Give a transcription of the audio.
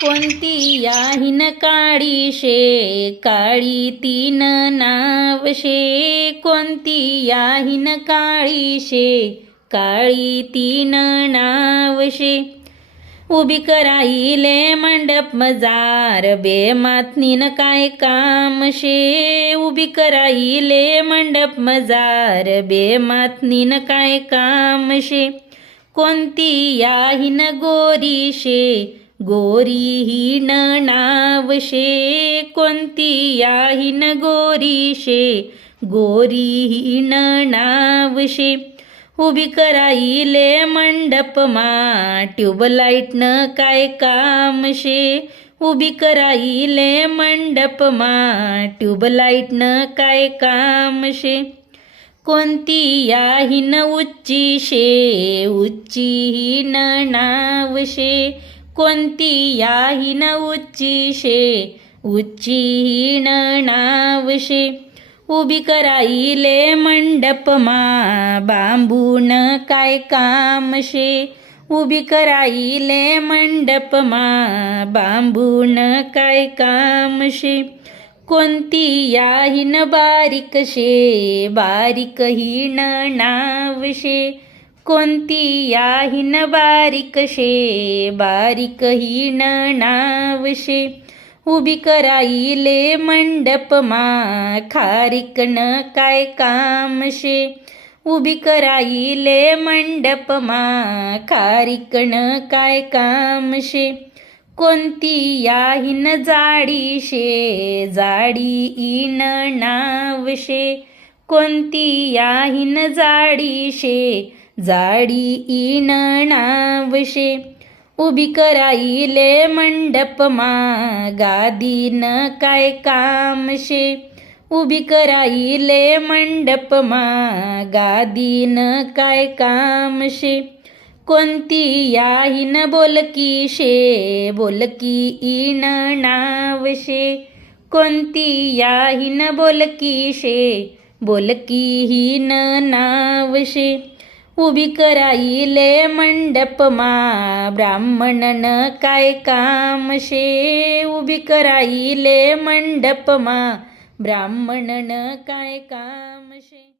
कोणती याहीन काळी शे? काळी तीन नाव शे. कोणती याहीन काळी शे? काळी तीन नाव शे. उभी कराईले मंडप मजार बेमातनीन काय काम शे? उभी कराईले मंडप मजार बेमातनीन काय काम शे? कोणती याहीन गोरी शे? गोरी ही न नाव शे कोणती याही गोरी शे गोरी ही न नाव शे उभी कराईले मंडपमा ट्यूबलाईटनं काय काम शे उभी कराईले मंडपमा ट्यूबलाईटनं काय काम शे कोणती याहीन उच्ची शे उच्ची ही न शे कोणती याही उच्ची शे उच्चीहीण न नाव शे उभी कराईले मंडपमा बांबून काय काम शे उभी कराईले मंडपमा बांबून काय काम शे कोणती याहीन बारीक शे बारीक हीन नाव शे कोणती याहीन बारीक शे बारीक हीन नाव शे. उभी कराईले मंडपमा खारिकन काय काम शे. उभी कराईले मंडपमा खारिकन काय काम शे. कोणती याहीन जाडी शे जाडी इन नाव शे. कोणती याहीन जाडी शे जाडी इन शे उभी कराईले मंडपमा गादीन काय काम शे उभी कराईले मंडपमा गादीन काय काम शे कोणती याहीन बोलकी शे बोलकी इन नाव शे कोणती याहीन बोलकी शे बोलकी हीन नाव शे उभी कराईले मंडपमा ब्राह्मणन काय काम शे? उभी कराईले मंडपमा ब्राह्मणन काय काम शे?